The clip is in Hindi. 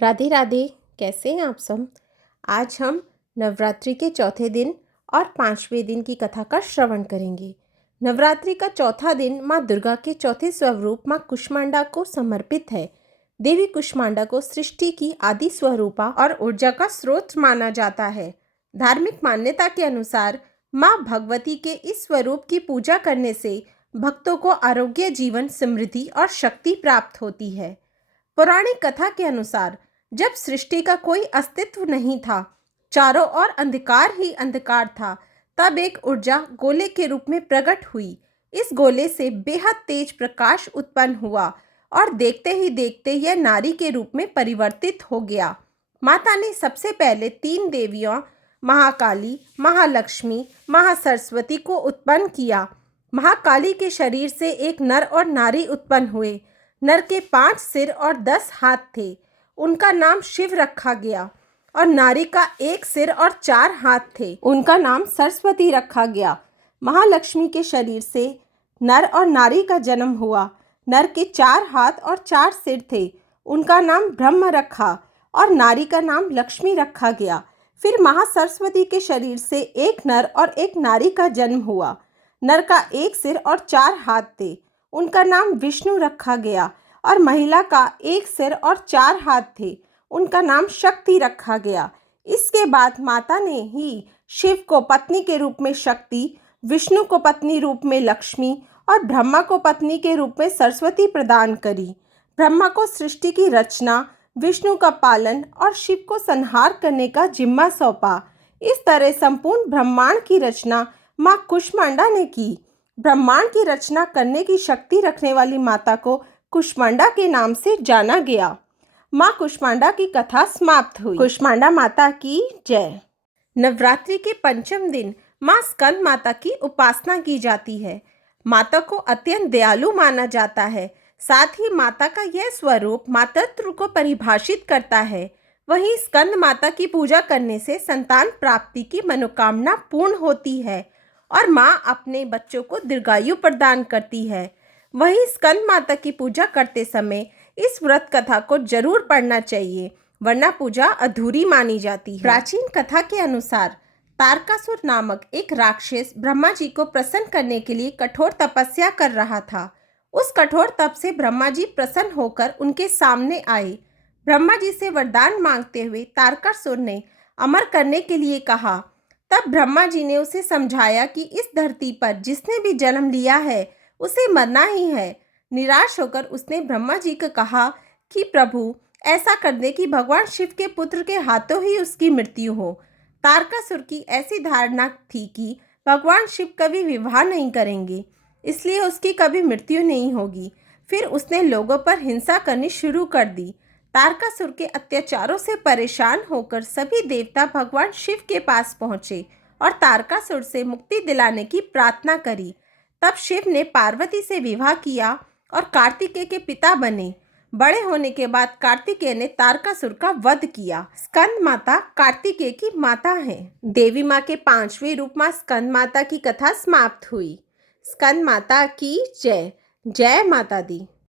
राधे राधे। कैसे हैं आप सब। आज हम नवरात्रि के चौथे दिन और पांचवें दिन की कथा का श्रवण करेंगे। नवरात्रि का चौथा दिन माँ दुर्गा के चौथे स्वरूप माँ कुष्मांडा को समर्पित है। देवी कुष्मांडा को सृष्टि की आदि स्वरूपा और ऊर्जा का स्रोत माना जाता है। धार्मिक मान्यता के अनुसार माँ भगवती के इस स्वरूप की पूजा करने से भक्तों को आरोग्य, जीवन, समृद्धि और शक्ति प्राप्त होती है। पौराणिक कथा के अनुसार जब सृष्टि का कोई अस्तित्व नहीं था, चारों ओर अंधकार ही अंधकार था, तब एक ऊर्जा गोले के रूप में प्रकट हुई। इस गोले से बेहद तेज प्रकाश उत्पन्न हुआ और देखते ही देखते यह नारी के रूप में परिवर्तित हो गया। माता ने सबसे पहले 3 देवियों महाकाली, महालक्ष्मी, महासरस्वती को उत्पन्न किया। महाकाली के शरीर से एक नर और नारी उत्पन्न हुए। नर के 5 सिर और 10 हाथ थे, उनका नाम शिव रखा गया। और नारी का 1 सिर और 4 हाथ थे, उनका नाम सरस्वती रखा गया। महालक्ष्मी के शरीर से नर और नारी का जन्म हुआ। नर के 4 हाथ और 4 सिर थे, उनका नाम ब्रह्म रखा और नारी का नाम लक्ष्मी रखा गया। फिर महासरस्वती के शरीर से एक नर और एक नारी का जन्म हुआ। नर का 1 सिर और 4 हाथ थे, उनका नाम विष्णु रखा गया। और महिला का 1 सिर और 4 हाथ थे, उनका नाम शक्ति रखा गया। इसके बाद माता ने ही शिव को पत्नी के रूप में शक्ति, विष्णु को पत्नी रूप में लक्ष्मी और ब्रह्मा को पत्नी के रूप में सरस्वती प्रदान करी। ब्रह्मा को सृष्टि की रचना, विष्णु का पालन और शिव को संहार करने का जिम्मा सौंपा। इस तरह संपूर्ण ब्रह्मांड की रचना माँ कुष्मांडा ने की। ब्रह्मांड की रचना करने की शक्ति रखने वाली माता को कुष्मांडा के नाम से जाना गया। माँ कुष्मांडा की कथा समाप्त हुई। कुष्मांडा माता की जय। नवरात्रि के पंचम दिन माँ स्कंद माता की उपासना की जाती है। माता को अत्यंत दयालु माना जाता है। साथ ही माता का यह स्वरूप मातृत्व को परिभाषित करता है। वहीं स्कंद माता की पूजा करने से संतान प्राप्ति की मनोकामना पूर्ण होती है और माँ अपने बच्चों को दीर्घायु प्रदान करती है। वहीं स्कंद माता की पूजा करते समय इस व्रत कथा को जरूर पढ़ना चाहिए, वरना पूजा अधूरी मानी जाती है। प्राचीन कथा के अनुसार तारकासुर नामक एक राक्षस ब्रह्मा जी को प्रसन्न करने के लिए कठोर तपस्या कर रहा था। उस कठोर तप से ब्रह्मा जी प्रसन्न होकर उनके सामने आए। ब्रह्मा जी से वरदान मांगते हुए तारकासुर ने अमर करने के लिए कहा। तब ब्रह्मा जी ने उसे समझाया कि इस धरती पर जिसने भी जन्म लिया है उसे मरना ही है। निराश होकर उसने ब्रह्मा जी को कहा कि प्रभु, ऐसा कर दे कि भगवान शिव के पुत्र के हाथों ही उसकी मृत्यु हो। तारकासुर की ऐसी धारणा थी कि भगवान शिव कभी विवाह नहीं करेंगे, इसलिए उसकी कभी मृत्यु नहीं होगी। फिर उसने लोगों पर हिंसा करनी शुरू कर दी। तारकासुर के अत्याचारों से परेशान होकर सभी देवता भगवान शिव के पास पहुँचे और तारकासुर से मुक्ति दिलाने की प्रार्थना करी। तब शिव ने पार्वती से विवाह किया और कार्तिकेय के पिता बने। बड़े होने के बाद कार्तिकेय ने तारकासुर का वध किया। स्कंद माता कार्तिकेय की माता है। देवी माँ के 5वें रूप माँ स्कंद माता की कथा समाप्त हुई। स्कंद माता की जय। जय माता दी।